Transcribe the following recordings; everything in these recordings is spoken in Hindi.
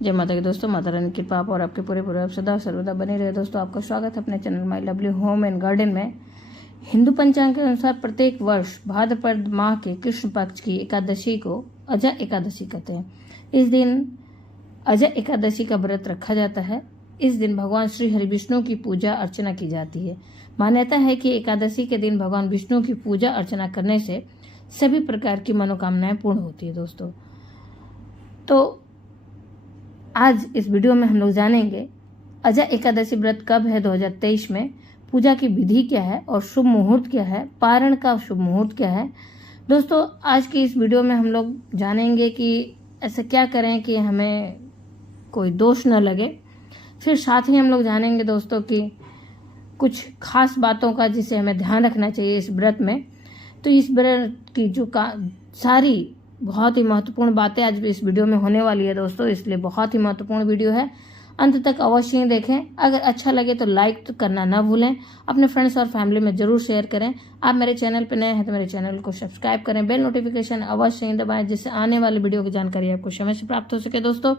जय माता की दोस्तों, माता रानी की कृपा आप और आपके पूरे पूरे सदा सर्वदा बने रहे। दोस्तों, आपका स्वागत है अपने channel my lovely home and garden में। हिंदू पंचांग के अनुसार प्रत्येक वर्ष भाद्रपद माह के कृष्ण पक्ष की एकादशी को अजय एकादशी कहते हैं। इस दिन अजय एकादशी का व्रत रखा जाता है। इस दिन भगवान श्री हरि विष्णु की पूजा अर्चना की जाती है। मान्यता है कि एकादशी के दिन भगवान विष्णु की पूजा अर्चना करने से सभी प्रकार की मनोकामनाएं पूर्ण होती है। दोस्तों, तो आज इस वीडियो में हम लोग जानेंगे अजय एकादशी व्रत कब है 2023 में, पूजा की विधि क्या है और शुभ मुहूर्त क्या है, पारण का शुभ मुहूर्त क्या है। दोस्तों, आज की इस वीडियो में हम लोग जानेंगे कि ऐसा क्या करें कि हमें कोई दोष न लगे। फिर साथ ही हम लोग जानेंगे दोस्तों कि कुछ खास बातों का जिसे हमें ध्यान रखना चाहिए इस व्रत में। तो इस व्रत की जो सारी बहुत ही महत्वपूर्ण बातें आज भी इस वीडियो में होने वाली है दोस्तों, इसलिए बहुत ही महत्वपूर्ण वीडियो है। अंत तक अवश्य ही देखें। अगर अच्छा लगे तो लाइक तो करना ना भूलें, अपने फ्रेंड्स और फैमिली में जरूर शेयर करें। आप मेरे चैनल पर नए हैं तो मेरे चैनल को सब्सक्राइब करें, बेल नोटिफिकेशन अवश्य ही दबाएं जिससे आने वाली वीडियो की जानकारी आपको समय से प्राप्त हो सके। दोस्तों,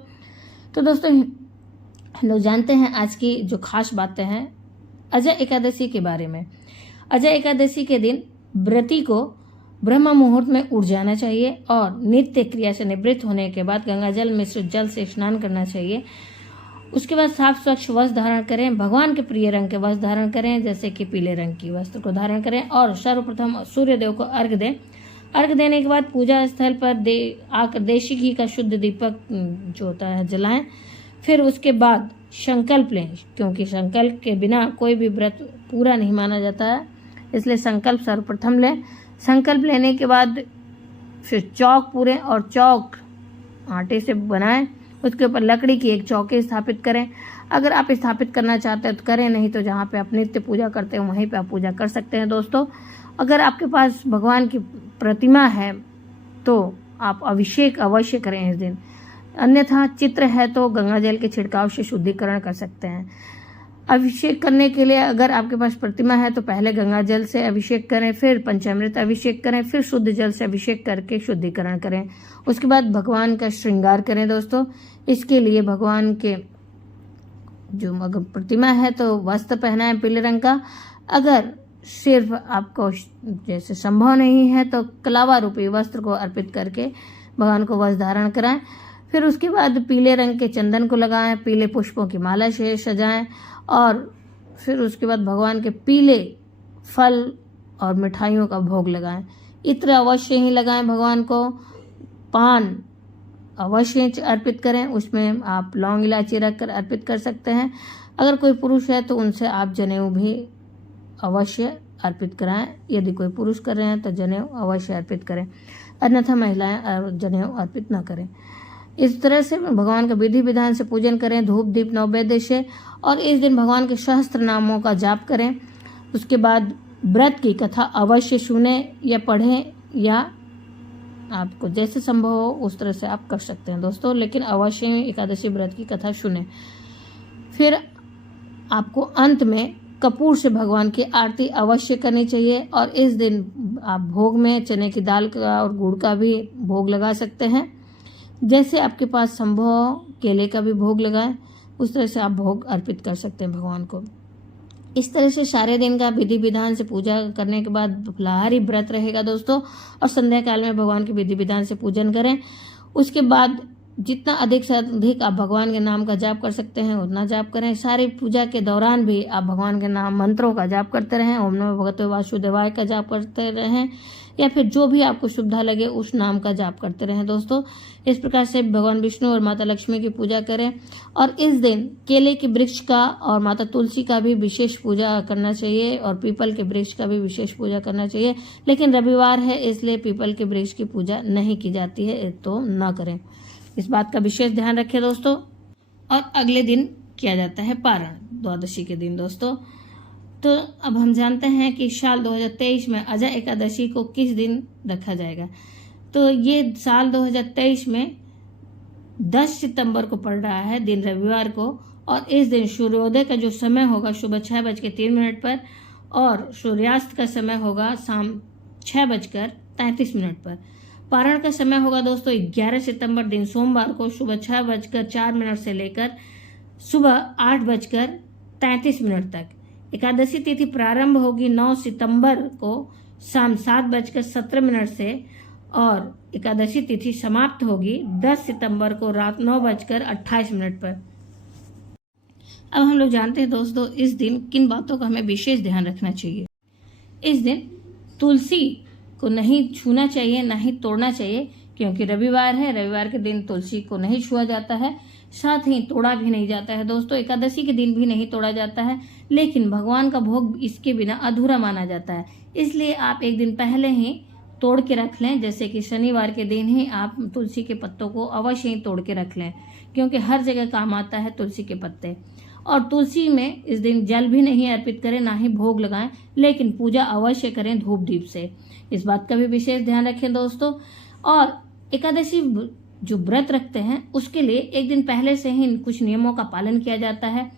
तो दोस्तों हम लोग जानते हैं आज की जो खास बातें हैं अजय एकादशी के बारे में। अजय एकादशी के दिन व्रती को ब्रह्म मुहूर्त में उठ जाना चाहिए और नित्य क्रिया से निवृत्त होने के बाद गंगा जल मिश्रित जल से स्नान करना चाहिए। उसके बाद साफ स्वच्छ वस्त्र धारण करें, भगवान के प्रिय रंग के वस्त्र धारण करें जैसे कि पीले रंग की वस्त्र को धारण करें और सर्वप्रथम सूर्य देव को अर्घ दें। अर्घ देने के बाद पूजा स्थल पर आकर देशी घी का शुद्ध दीपक जो होता है जलाएं। फिर उसके बाद संकल्प लें, क्योंकि संकल्प के बिना कोई भी व्रत पूरा नहीं माना जाता है, इसलिए संकल्प सर्वप्रथम लें। संकल्प लेने के बाद फिर चौक पूरे और चौक आटे से बनाएं, उसके ऊपर लकड़ी की एक चौकी स्थापित करें। अगर आप स्थापित करना चाहते हैं तो करें, नहीं तो जहाँ पे आप नित्य पूजा करते हैं वहीं पे आप पूजा कर सकते हैं। दोस्तों, अगर आपके पास भगवान की प्रतिमा है तो आप अभिषेक अवश्य करें इस दिन, अन्यथा चित्र है तो गंगा जल के छिड़काव से शुद्धिकरण कर सकते हैं। अभिषेक करने के लिए अगर आपके पास प्रतिमा है तो पहले गंगा जल से अभिषेक करें, फिर पंचामृत अभिषेक करें, फिर शुद्ध जल से अभिषेक करके शुद्धिकरण करें। उसके बाद भगवान का श्रृंगार करें। दोस्तों, इसके लिए भगवान के जो अगर प्रतिमा है तो वस्त्र पहनाएं पीले रंग का। अगर सिर्फ आपको जैसे संभव नहीं है तो कलावा रूपी वस्त्र को अर्पित करके भगवान को वस्त्र धारण कराएं। फिर उसके बाद पीले रंग के चंदन को लगाएं, पीले पुष्पों की माला से सजाएं और फिर उसके बाद भगवान के पीले फल और मिठाइयों का भोग लगाएं। इत्र अवश्य ही लगाएं भगवान को। पान अवश्य अर्पित करें, उसमें आप लौंग इलायची रखकर अर्पित कर सकते हैं। अगर कोई पुरुष है तो उनसे आप जनेऊ भी अवश्य अर्पित कराएं। यदि कोई पुरुष कर रहे हैं तो जनेऊ अवश्य अर्पित करें, अन्यथा महिलाएं जनेऊ अर्पित न करें। इस तरह से भगवान का विधि विधान से पूजन करें, धूप दीप नैवेद्य से, और इस दिन भगवान के सहस्त्र नामों का जाप करें। उसके बाद व्रत की कथा अवश्य सुने या पढ़ें, या आपको जैसे संभव हो उस तरह से आप कर सकते हैं दोस्तों, लेकिन अवश्य ही एकादशी व्रत की कथा सुने। फिर आपको अंत में कपूर से भगवान की आरती अवश्य करनी चाहिए और इस दिन आप भोग में चने की दाल का और गुड़ का भी भोग लगा सकते हैं। जैसे आपके पास संभव हो केले का भी भोग लगाएं, उस तरह से आप भोग अर्पित कर सकते हैं भगवान को। इस तरह से सारे दिन का विधि विधान से पूजा करने के बाद फलाहारी व्रत रहेगा दोस्तों, और संध्या काल में भगवान के विधि विधान से पूजन करें। उसके बाद जितना अधिक से अधिक आप भगवान के नाम का जाप कर सकते हैं उतना जाप करें। सारी पूजा के दौरान भी आप भगवान के नाम मंत्रों का जाप करते रहें, ओम नमो भगवते वासुदेवाय का जाप करते रहें, या फिर जो भी आपको सुविधा लगे उस नाम का जाप करते रहें। दोस्तों, इस प्रकार से भगवान विष्णु और माता लक्ष्मी की पूजा करें। और इस दिन केले के वृक्ष का और माता तुलसी का भी विशेष पूजा करना चाहिए और पीपल के वृक्ष का भी विशेष पूजा करना चाहिए, लेकिन रविवार है इसलिए पीपल के वृक्ष की पूजा नहीं की जाती है, तो न करें। इस बात का विशेष ध्यान रखें दोस्तों। और अगले दिन किया जाता है पारण, द्वादशी के दिन। दोस्तों, तो अब हम जानते हैं कि साल 2023 में अजय एकादशी को किस दिन रखा जाएगा। तो ये साल 2023 में 10 सितंबर को पड़ रहा है, दिन रविवार को, और इस दिन सूर्योदय का जो समय होगा सुबह 6:03 पर और सूर्यास्त का समय होगा शाम 6:33 पर। पारण का समय होगा दोस्तों 11 सितंबर दिन सोमवार को सुबह 6:04 से लेकर सुबह 8:33 तक। एकादशी तिथि प्रारंभ होगी 9 सितंबर को शाम 7:17 से और एकादशी तिथि समाप्त होगी 10 सितंबर को रात 9:28 पर। अब हम लोग जानते हैं दोस्तों इस दिन किन बातों का हमें विशेष ध्यान रखना चाहिए। इस दिन तुलसी को नहीं छूना चाहिए, ना ही तोड़ना चाहिए, क्योंकि रविवार है। रविवार के दिन तुलसी को नहीं छुआ जाता है, साथ ही तोड़ा भी नहीं जाता है दोस्तों। एकादशी के दिन भी नहीं तोड़ा जाता है, लेकिन भगवान का भोग इसके बिना अधूरा माना जाता है। इसलिए आप एक दिन पहले ही तोड़ के रख लें, जैसे कि शनिवार के दिन ही आप तुलसी के पत्तों को अवश्य ही तोड़ के रख लें, क्योंकि हर जगह काम आता है तुलसी के पत्ते। और तुलसी में इस दिन जल भी नहीं अर्पित करें, ना ही भोग लगाएं, लेकिन पूजा अवश्य करें धूप दीप से। इस बात का भी विशेष ध्यान रखें दोस्तों। और एकादशी जो व्रत रखते हैं उसके लिए एक दिन पहले से ही कुछ नियमों का पालन किया जाता है,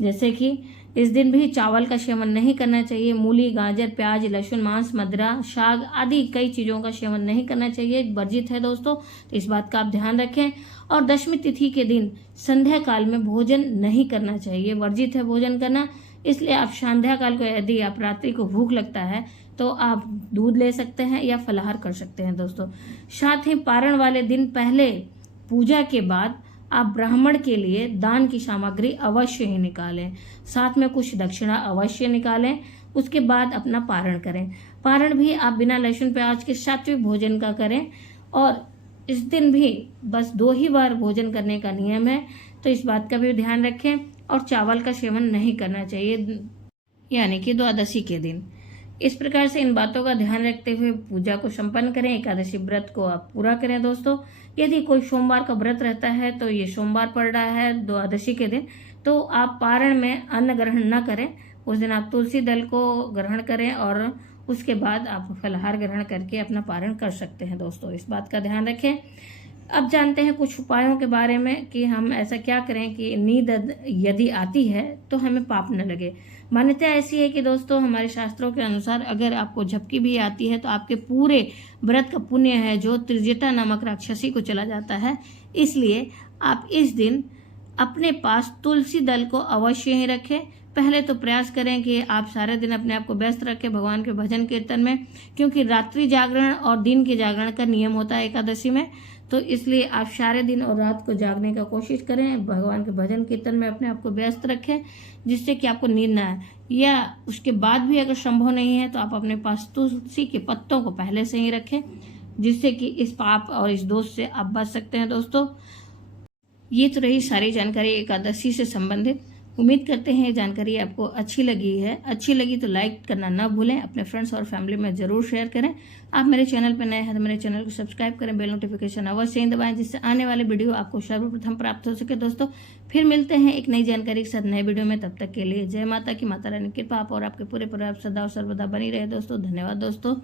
जैसे कि इस दिन भी चावल का सेवन नहीं करना चाहिए। मूली, गाजर, प्याज, लहसुन, मांस, मदिरा, शाक आदि कई चीज़ों का सेवन नहीं करना चाहिए, वर्जित है दोस्तों। तो इस बात का आप ध्यान रखें। और दशमी तिथि के दिन संध्या काल में भोजन नहीं करना चाहिए, वर्जित है भोजन करना। इसलिए आप संध्या काल को, यदि आप रात्रि को भूख लगता है तो आप दूध ले सकते हैं या फलाहार कर सकते हैं दोस्तों। साथ ही पारण वाले दिन पहले पूजा के बाद आप ब्राह्मण के लिए दान की सामग्री अवश्य ही निकालें, साथ में कुछ दक्षिणा अवश्य निकालें। उसके बाद अपना पारण करें। पारण भी आप बिना लहसुन प्याज के सात्विक भोजन का करें। और इस दिन भी बस 2 ही बार भोजन करने का नियम है, तो इस बात का भी ध्यान रखें। और चावल का सेवन नहीं करना चाहिए, यानी कि द्वादशी के दिन। इस प्रकार से इन बातों का ध्यान रखते हुए पूजा को संपन्न करें। एकादशी व्रत को आप पूरा करें दोस्तों। यदि कोई सोमवार का व्रत रहता है, तो ये सोमवार पड़ रहा है द्वादशी के दिन, तो आप पारण में अन्न ग्रहण न करें। उस दिन आप तुलसी दल को ग्रहण करें और उसके बाद आप फलाहार ग्रहण करके अपना पारण कर सकते हैं दोस्तों। इस बात का ध्यान रखें। अब जानते हैं कुछ उपायों के बारे में कि हम ऐसा क्या करें कि नींद यदि आती है तो हमें पाप न लगे। मान्यता ऐसी है कि दोस्तों हमारे शास्त्रों के अनुसार अगर आपको झपकी भी आती है तो आपके पूरे व्रत का पुण्य है जो त्रिजटा नामक राक्षसी को चला जाता है। इसलिए आप इस दिन अपने पास तुलसी दल को अवश्य ही रखें। पहले तो प्रयास करें कि आप सारे दिन अपने आप को व्यस्त रखें भगवान के भजन कीर्तन में, क्योंकि रात्रि जागरण और दिन के जागरण का नियम होता है एकादशी में। तो इसलिए आप सारे दिन और रात को जागने का कोशिश करें, भगवान के भजन कीर्तन में अपने आप को व्यस्त रखें, जिससे कि आपको नींद ना आए। या उसके बाद भी अगर संभव नहीं है तो आप अपने पास तुलसी के पत्तों को पहले से ही रखें, जिससे कि इस पाप और इस दोष से आप बच सकते हैं दोस्तों। ये तो रही सारी जानकारी एकादशी से संबंधित। उम्मीद करते हैं ये जानकारी आपको अच्छी लगी है। अच्छी लगी तो लाइक करना ना भूलें, अपने फ्रेंड्स और फैमिली में जरूर शेयर करें। आप मेरे चैनल पर नए हैं तो मेरे चैनल को सब्सक्राइब करें, बेल नोटिफिकेशन अवश्य ही दबाएं, जिससे आने वाले वीडियो आपको सर्वप्रथम प्राप्त हो सके दोस्तों। फिर मिलते हैं एक नई जानकारी के साथ नए वीडियो में। तब तक के लिए जय माता की, माता रानी की कृपा आप और आपके पूरे परिवार सदा और सर्वदा बनी रहे दोस्तों। धन्यवाद दोस्तों।